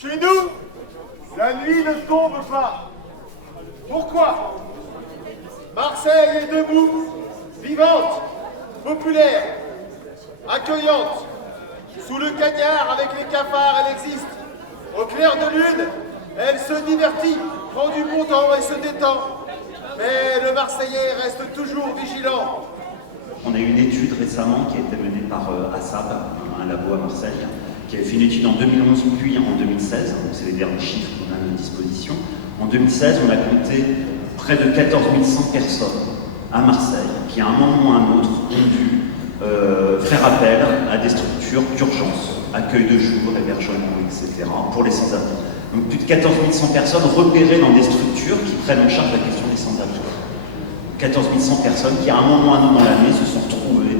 Chez nous, la nuit ne tombe pas. Pourquoi? Marseille est debout, vivante, populaire, accueillante. Sous le cagnard avec les cafards, elle existe. Au clair de lune, elle se divertit, prend du bon temps et se détend. Mais le Marseillais reste toujours vigilant. On a eu une étude récemment qui a été menée par ASAP, un labo à Marseille, qui a fait une étude en 2011 puis en 2016. Donc c'est les derniers chiffres qu'on a à notre disposition. En 2016, on a compté près de 14 100 personnes à Marseille qui, à un moment ou à un autre, ont dû faire appel à des structures d'urgence, accueil de jour, hébergement, etc., pour les sans-abri. Donc plus de 14 100 personnes repérées dans des structures qui prennent en charge la question des sans-abri. 14 100 personnes qui, à un moment ou à un autre dans l'année, se sont retrouvées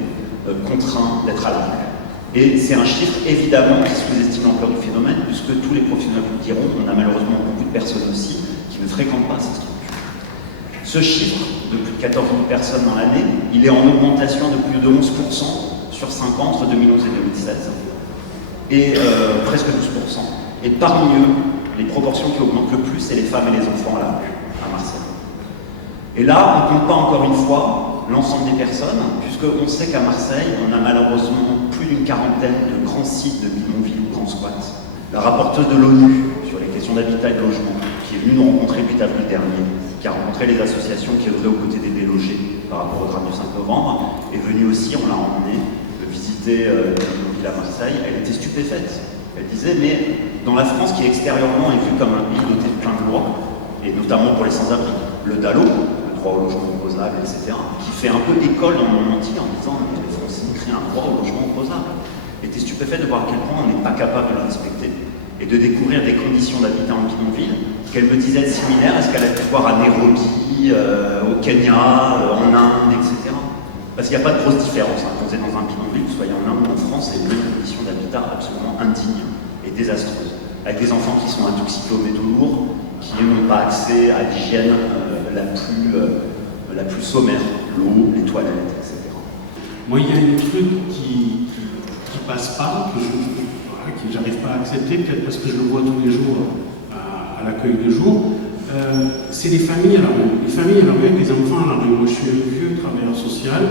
contraints d'être à la rue. Et c'est un chiffre, évidemment, qui sous-estime l'ampleur du phénomène, puisque tous les professionnels vous le diront, on a malheureusement beaucoup de personnes aussi qui ne fréquentent pas ces structures. Ce chiffre, de plus de 14 000 personnes dans l'année, il est en augmentation de plus de 11% sur 5 ans, entre 2011 et 2016, et presque 12%. Et parmi eux, les proportions qui augmentent le plus, c'est les femmes et les enfants à la rue, à Marseille. Et là, on ne compte pas encore une fois l'ensemble des personnes, puisqu'on sait qu'à Marseille, on a malheureusement plus d'une quarantaine de grands sites de bidonvilles ou grands squats. La rapporteuse de l'ONU sur les questions d'habitat et de logement, qui est venue nous rencontrer le 8 avril dernier, qui a rencontré les associations qui œuvraient aux côtés des délogés par rapport au drame du 5 novembre, est venue aussi, on l'a emmenée, visiter des bidonvilles à Marseille. Elle était stupéfaite. Elle disait, mais dans la France qui extérieurement est vue comme un pays doté de plein de lois, et notamment pour les sans-abri, le DALO, le droit au logement opposable, etc., qui fait un peu école dans le monde entier en disant mais les Français créent un droit au logement opposable. Elle était stupéfaite de voir à quel point on n'est pas capable de le respecter et de découvrir des conditions d'habitat en bidonville qu'elle me disait être similaires à ce qu'elle a pu voir à Nairobi, au Kenya, en Inde, etc. Parce qu'il n'y a pas de grosse différence. Quand vous êtes dans un bidonville, que vous soyez en Inde ou en France, c'est une condition d'habitat absolument indigne et désastreuse. Avec des enfants qui sont intoxiqués aux métaux lourds, qui n'ont pas accès à l'hygiène la plus sommaire, l'eau, les toilettes, etc. Moi, il y a un truc qui passe pas, que j'arrive pas à accepter, peut-être parce que je le vois tous les jours à l'accueil de jour, c'est les familles à la rue. Les familles à la rue avec les enfants à la rue. Moi, je suis un vieux travailleur social,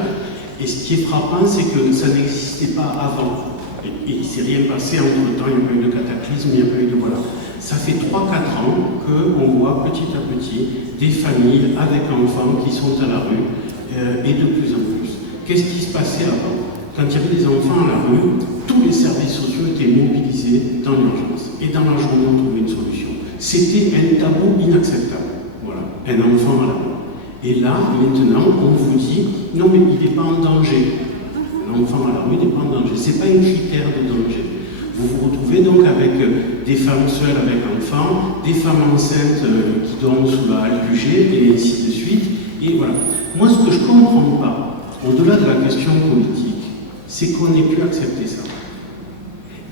et ce qui est frappant, c'est que ça n'existait pas avant. Et il ne s'est rien passé entre-temps, il n'y a pas eu de cataclysme, il n'y a pas eu de... Voilà. Ça fait 3-4 ans qu'on voit petit à petit des familles avec enfants qui sont à la rue, et de plus en plus. Qu'est-ce qui se passait avant? Quand il y avait des enfants à la rue, tous les services sociaux étaient mobilisés dans l'urgence. Et dans la journée, on trouvait une solution. C'était un tabou inacceptable. Voilà, un enfant à la rue. Et là, maintenant, on vous dit, non mais il n'est pas en danger. L'enfant à la rue n'est pas en danger. Ce n'est pas un critère de danger. Vous vous retrouvez donc avec des femmes seules avec enfants, des femmes enceintes qui dorment sous la halle du G, et ainsi de suite. Et voilà. Moi, ce que je ne comprends pas, au-delà de la question politique, c'est qu'on n'ait pu accepter ça.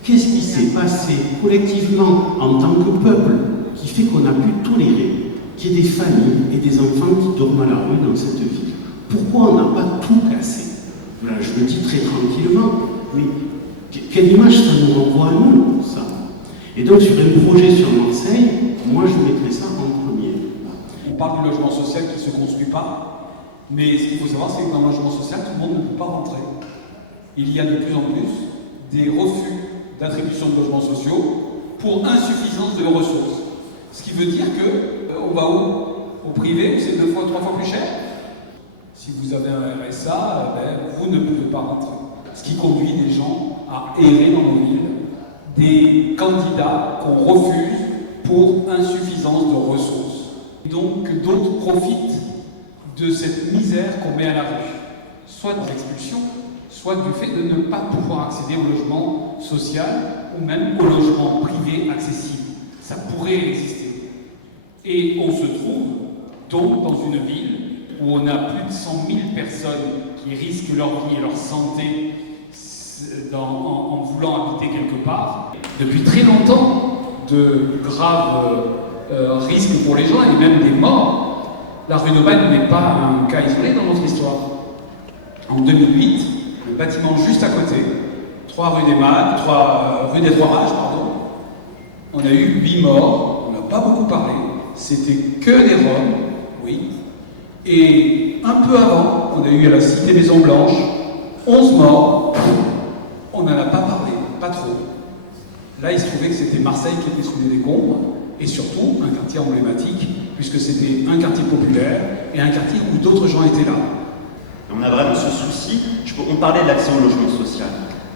Qu'est-ce qui s'est passé collectivement en tant que peuple qui fait qu'on a pu tolérer qu'il y ait des familles et des enfants qui dorment à la rue dans cette ville? Pourquoi on n'a pas tout cassé? Voilà, je le dis très tranquillement, mais quelle image ça nous renvoie à nous, ça? Et donc sur un projet sur Marseille, moi je mettrais ça en premier. On parle du logement social qui ne se construit pas, mais ce qu'il faut savoir, c'est que dans le logement social, tout le monde ne peut pas rentrer. Il y a de plus en plus des refus d'attribution de logements sociaux pour insuffisance de ressources. Ce qui veut dire qu'on va où? Au privé, où c'est 2 fois, 3 fois plus cher? Si vous avez un RSA, vous ne pouvez pas rentrer. Ce qui conduit des gens à errer dans nos villes, des candidats qu'on refuse pour insuffisance de ressources. Et donc d'autres profitent de cette misère qu'on met à la rue, soit de l'expulsion, soit du fait de ne pas pouvoir accéder au logement social ou même au logement privé accessible. Ça pourrait exister. Et on se trouve donc dans une ville où on a plus de 100 000 personnes qui risquent leur vie et leur santé en voulant habiter quelque part. Depuis très longtemps, de graves risques pour les gens et même des morts. La rue d'Aubagne n'est pas un cas isolé dans notre histoire. En 2008, le bâtiment juste à côté, 3 rue des Mags, 3 rue des Trois Rages, On a eu 8 morts, on n'a pas beaucoup parlé, c'était que des Roms, oui. Et un peu avant, on a eu à la Cité Maison Blanche 11 morts, on n'en a pas parlé, pas trop. Là, il se trouvait que c'était Marseille qui était sous les décombres, et surtout un quartier emblématique, puisque c'était un quartier populaire et un quartier où d'autres gens étaient là. On a vraiment ce souci. On parlait de l'accès au logement social.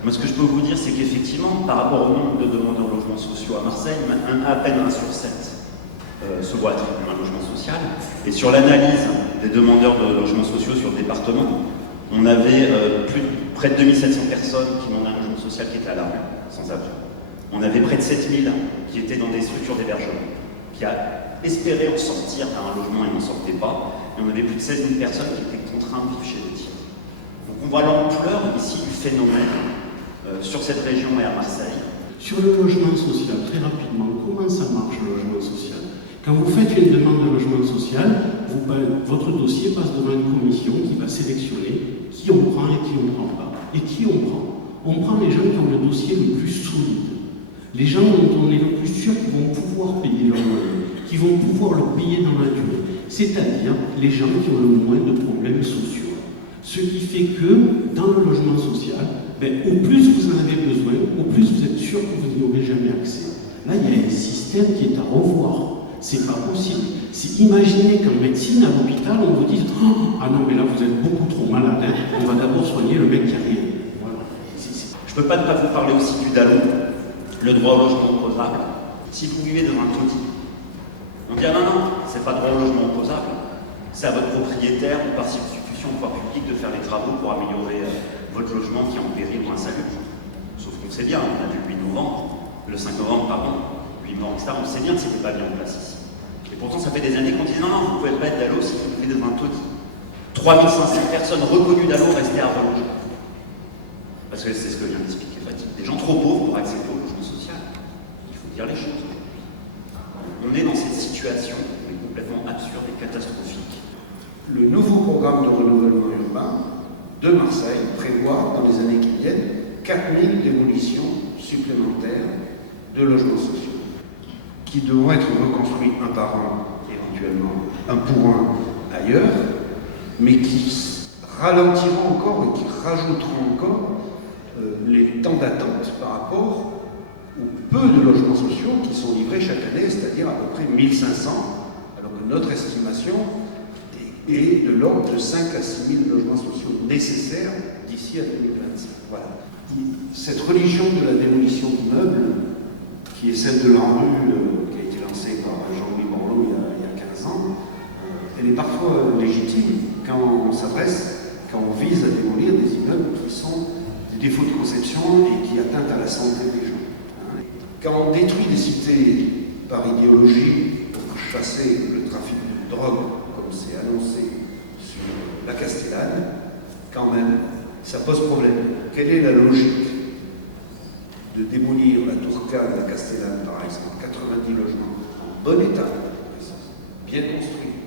Moi, ce que je peux vous dire, c'est qu'effectivement, par rapport au nombre de demandeurs de logements sociaux à Marseille, à peine 1 sur 7 se voit attribuer un logement social. Et sur l'analyse des demandeurs de logements sociaux sur le département, on avait près de 2700 personnes qui demandaient un logement social qui étaient à la rue, sans abri. On avait près de 7000 qui étaient dans des structures d'hébergement, qui a espéré en sortir à un logement et n'en sortaient pas. Et on avait plus de 16 000 personnes qui étaient contraintes de vivre chez des tiers. Donc on voit l'ampleur ici du phénomène sur cette région et à Marseille. Sur le logement social, très rapidement, comment ça marche le logement social? Quand vous faites une demande de logement social, votre dossier passe devant une commission qui va sélectionner qui on prend et qui on ne prend pas. Et qui on prend? On prend les gens qui ont le dossier le plus solide. Les gens dont on est le plus sûr qu'ils vont pouvoir payer leur loyer, qui vont pouvoir le payer dans la durée. C'est-à-dire les gens qui ont le moins de problèmes sociaux. Ce qui fait que, dans le logement social, au plus vous en avez besoin, au plus vous êtes sûr que vous n'y aurez jamais accès. Là, il y a un système qui est à revoir. C'est pas possible. Imaginez qu'en médecine, à l'hôpital, on vous dise « Ah non, mais là, vous êtes beaucoup trop malade, hein. On va d'abord soigner le mec qui arrive. » Voilà. Je ne peux pas ne pas vous parler aussi du DALO, le droit au logement opposable. Si vous vivez devant un taudis, on dit « Ah non, non, c'est pas droit au logement opposable. C'est à votre propriétaire ou par substitution au pouvoir public de faire les travaux pour améliorer votre logement qui est en péril ou insalubre. » Sauf qu'on sait bien, on a vu le 5 novembre, pardon, 8 morts, etc. On sait bien que c'était pas bien en place ici. Et pourtant, ça fait des années qu'on disait « Non, non, vous ne pouvez pas être DALO si vous vivez devant un taudis. » 3500 personnes reconnues DALO restaient à relogement. Parce que c'est ce que vient d'expliquer Fatih. Des gens trop pauvres pour accéder au logement social. Il faut dire les choses. On est dans cette situation qui est complètement absurde et catastrophique. Le nouveau programme de renouvellement urbain de Marseille prévoit, dans les années qui viennent, 4000 démolitions supplémentaires de logements sociaux, qui devront être reconstruits un par un, éventuellement un pour un ailleurs, mais qui ralentiront encore et qui rajouteront encore les temps d'attente par rapport au peu de logements sociaux qui sont livrés chaque année, c'est-à-dire à peu près 1500, alors que notre estimation est de l'ordre de 5 à 6 000 logements sociaux nécessaires d'ici à 2025. Voilà. Cette religion de la démolition d'immeubles, qui est celle de l'ANRU, qui a été lancée par Jean-Louis Borloo il y a 15 ans, elle est parfois légitime quand on s'adresse, quand on vise à démolir des immeubles qui sont des défauts de conception et qui atteignent à la santé des gens. Quand on détruit des cités par idéologie pour chasser le trafic de drogue, comme c'est annoncé sur la Castellane, quand même, ça pose problème. Quelle est la logique de démolir la tour K de la Castellane, par exemple, 90 logements en bon état, bien construits,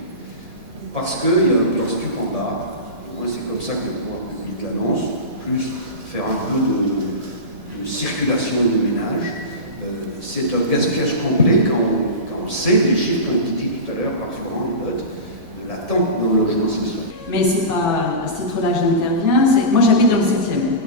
parce qu'il y a un plan stup en bas, moi c'est comme ça que le pouvoir public l'annonce, plus faire un peu de circulation et de ménage. C'est un gaspillage complet quand on sait les chiffres qu'on a dit tout à l'heure par Florent Lebotte, de l'attente dans le logement social. Mais c'est pas à ce titre-là que j'interviens. Moi j'habite dans le 7e,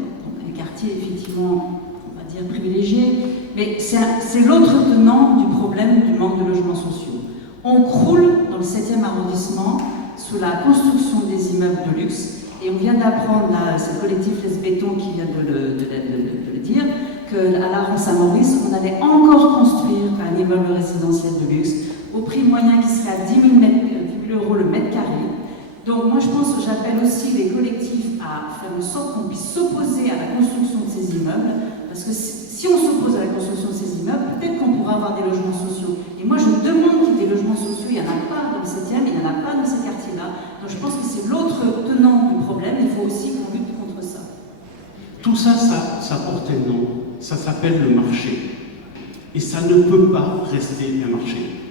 un quartier effectivement, on va dire privilégié, mais c'est l'autre tenant du problème du manque de logements sociaux. On croule dans le 7e arrondissement sous la construction des immeubles de luxe, et on vient d'apprendre, là, c'est le collectif Les Bétons qui vient de le dire, qu'à la rue Saint-Maurice, on allait encore construire un immeuble résidentiel de luxe au prix moyen qui serait à 10 000 € le mètre carré. Donc moi je pense que j'appelle aussi les collectifs à faire en sorte qu'on puisse s'opposer à la construction de ces immeubles, parce que si on s'oppose à la construction de ces immeubles, peut-être qu'on pourra avoir des logements sociaux. Et moi je demande qu'il y ait des logements sociaux, il n'y en a pas dans le 7e, il n'y en a pas dans ces quartiers-là. Donc je pense que c'est l'autre tenant du problème, il faut aussi qu'on lutte contre ça. Tout ça, ça porte un nom. Ça s'appelle le marché. Et ça ne peut pas rester un marché.